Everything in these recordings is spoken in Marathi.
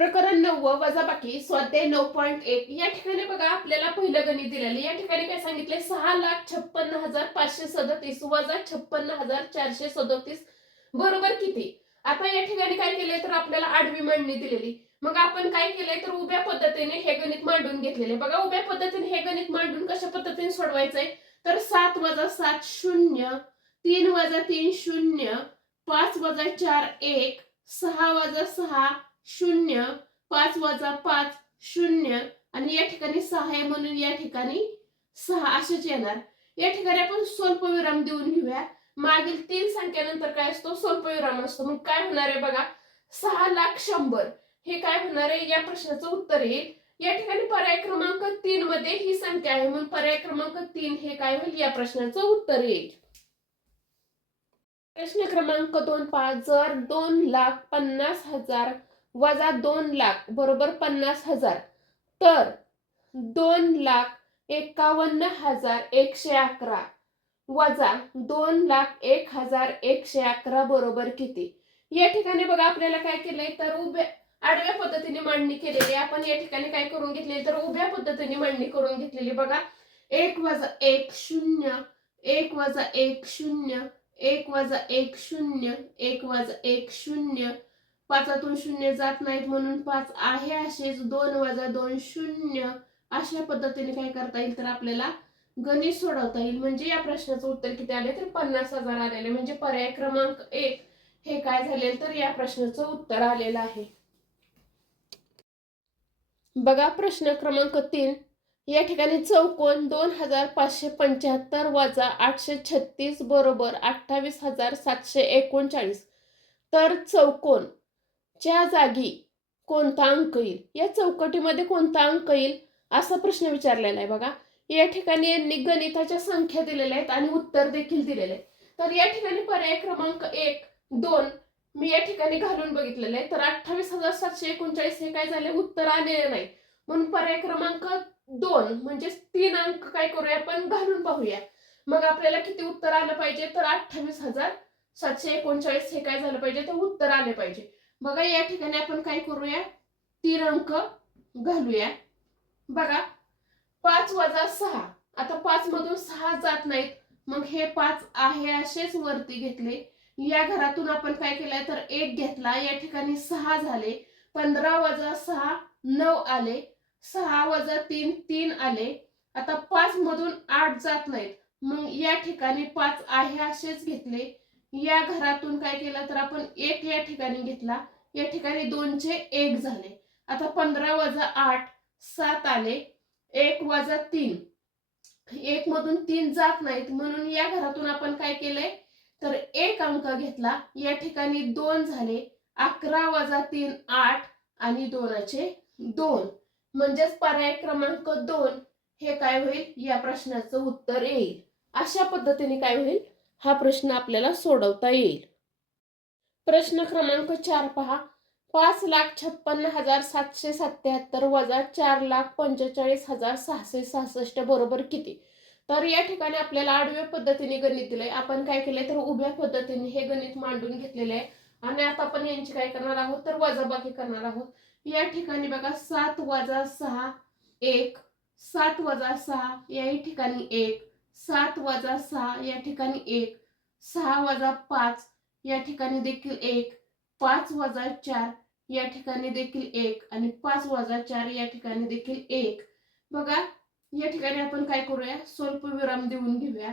प्रकरण 9 वजाबाकी स्वाध्याय 9.1 या ठिकाणी बघा आपल्याला पहिलं गणित दिलेलं या ठिकाणी काय सांगितले 6,56,537 वजा 56,437 बरोबर किती। आता या ठिकाणी काय केलंय तर आपल्याला आडवी मांडणी दिलेली, मग आपण काय केलंय तर उभ्या पद्धतीने हे गणित मांडून घेतलेले। बघा उभ्या पद्धतीने हे गणित मांडून कशा पद्धतीने सोडवायचंय तर 7 वजा 7 0, 3 वजा 3 0, 5 वजा 4 1, 6 वजा 6 0, 5 वजा 5 0 आणि या ठिकाणी 6 आहे म्हणून या ठिकाणी 6 असेच येणार। या ठिकाणी आपण स्वल्पविराम देऊन घेऊया, मागील 3 संख्येनंतर काय असतो स्वल्पविराम असतो। मग काय होणार आहे बघा 6,00,100 हे काय होणार आहे या प्रश्नाचं उत्तर येईल। या ठिकाणी पर्याय क्रमांक 3 मध्ये ही संख्या आहे म्हणून पर्याय क्रमांक 3 हे काय होईल या प्रश्नाचं उत्तर येईल। प्रश्न क्रमांक 2 पहा, जर 2,50,000 वजा 2,00,000 बरोबर 50,000 तर 2,51,111 वजा 2,01,111 बरोबर किती। या ठिकाणी बघा आपल्याला काय केलंय तर उभ्या आडव्या पद्धतीने मांडणी केलेली, आपण या ठिकाणी काय करून घेतली तर उभ्या पद्धतीने मांडणी करून घेतलेली। बघा 1 वजा 1 0, 1 वजा 1 0, 1 वजा 1 0, 1 वजा 1 0, 5तून 0 जात नाहीत म्हणून 5 आहे असेच, 2 वजा 2 0 अशा पद्धतीने काय करता येईल तर आपल्याला गणित सोडवता येईल। म्हणजे या प्रश्नाचं उत्तर किती आले तर 50,000 आलेले, म्हणजे पर्याय क्रमांक 1 हे काय झाले तर या प्रश्नाचं उत्तर आलेलं आहे। बघा प्रश्न क्रमांक 3 या ठिकाणी चौकोन 2,575 वजा 836 बरोबर 28,739 तर चौकोन च्या जागी कोणता अंक येईल, या चौकटीमध्ये कोणता अंक येईल असा प्रश्न विचारलेला आहे। बघा या ठिकाणी यांनी गणिताच्या संख्या दिलेल्या आहेत आणि उत्तर देखील दिलेले आहे। तर या ठिकाणी पर्याय क्रमांक 1 2 मी या ठिकाणी घालून बघितलेलं आहे, तर 28,739 हे काय झाले उत्तर आलेले नाही म्हणून पर्याय क्रमांक 2 म्हणजे 3 अंक काय करूया आपण घालून पाहूया। मग आपल्याला किती उत्तर आलं पाहिजे तर 28,739 हे काय झालं पाहिजे तर उत्तर आले पाहिजे। बघा या ठिकाणी आपण काय करूया 3 अंक घालूया। बघा 5 वजा 6, आता 5 मधून 6 जात नाहीत मग हे 5 आहे असेच वरती घेतले। या घरातून आपण काय केलंय तर 1 घेतला, या ठिकाणी 6 झाले, 15 वजा 6 9 आले, 6 वजा 3 3 आले। आता 5 मधून 8 जात नाहीत मग या ठिकाणी 5 आहे असेच घेतले। या घरातून काय केलं तर आपण 1 या ठिकाणी घेतला, या ठिकाणी 2 चे 1 झाले। आता 15 वजा 8 7 आले, 1 वजा 3 1 मधून 3 जात नाहीत म्हणून या घरातून आपण काय केलंय तर 1 अंक घेतला, या ठिकाणी 2 झाले, 11 वजा 3 8 आणि 2चे 2 म्हणजेच पर्याय क्रमांक 2 हे काय होईल या प्रश्नाचं उत्तर येईल। अशा पद्धतीने काय होईल हा प्रश्न आपल्याला सोडवता येईल। प्रश्न क्रमांक 4 पहा, 5,56,777 वजा 4,45,666 बरोबर किती। तर या ठिकाणी आपल्याला आडव्या पद्धतीने गणित दिलंय, आपण काय केलंय तर उभ्या पद्धतीने हे गणित मांडून घेतलेले आहे आणि आता आपण यांची काय करणार आहोत तर वजाबाकी करणार आहोत। या ठिकाणी बघा 7 वजा 6 1, 7 वजा 6 या ठिकाणी 1, 7 वजा 6 या ठिकाणी 1, 6 वजा 5 या ठिकाणी देखील 1, 5 वजा 4 या ठिकाणी देखील 1 आणि 5 वजा 4 या ठिकाणी देखील 1। बघा या ठिकाणी आपण काय करूया स्वल्पविराम देऊन घेऊया।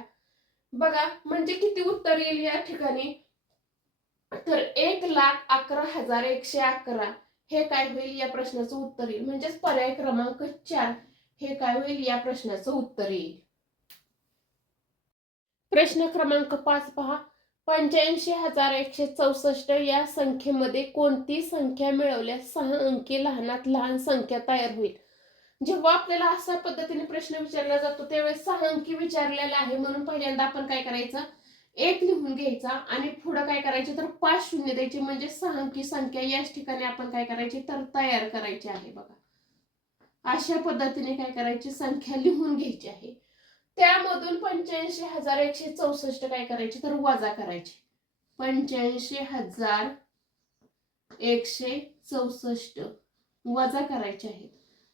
बघा म्हणजे किती उत्तर येईल या ठिकाणी तर 1,11,111 हे काय होईल या प्रश्नाचं उत्तर येईल, म्हणजेच पर्याय क्रमांक 4 हे काय होईल या प्रश्नाचं उत्तर येईल। प्रश्न क्रमांक 5 पहा, 85,164 या संख्येमध्ये कोणती संख्या मिळवल्यास 6 अंकी लहानात लहान संख्या तयार होईल। जेव्हा आपल्याला अशा पद्धतीने प्रश्न विचारला जातो त्यावेळेस 6 अंकी विचारलेला आहे म्हणून पहिल्यांदा आपण काय करायचं 1 लिहून घ्यायचा आणि पुढे काय करायचे तर 5 शून्य द्यायचे, म्हणजे 6 अंकी संख्या याच ठिकाणी आपण काय करायची तर तयार करायची आहे। बघा अशा पद्धतीने काय करायची संख्या लिहून घ्यायची आहे, त्यामधून 85,164 काय करायची तर वजा करायची। 85,164 वजा करायचे आहेत.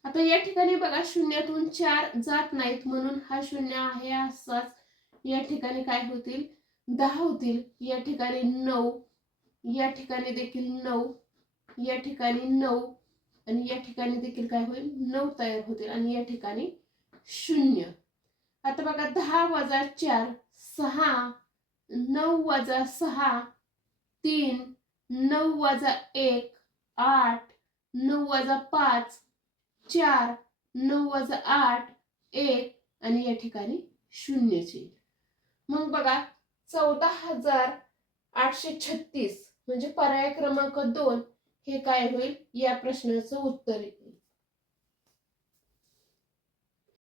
आता या ठिकाणी बघा शून्यातून 4 जात नाहीत म्हणून हा शून्य आहे असाच. या ठिकाणी काय होतील 10 होतील. या ठिकाणी 9, या ठिकाणी देखील 9, या ठिकाणी 9 आणि या ठिकाणी देखील काय होईल 9 तयार होतील आणि या ठिकाणी 0. आता बघा 10 वजा 4 6, 9 वजा 6 3, 9 वजा 1 8, 9 वजा 5 4, 9 वजा 8 1 आणि या ठिकाणी 0 येईल. मग बघा 14,836 म्हणजे पर्याय क्रमांक 2 हे काय होईल या प्रश्नाचं उत्तर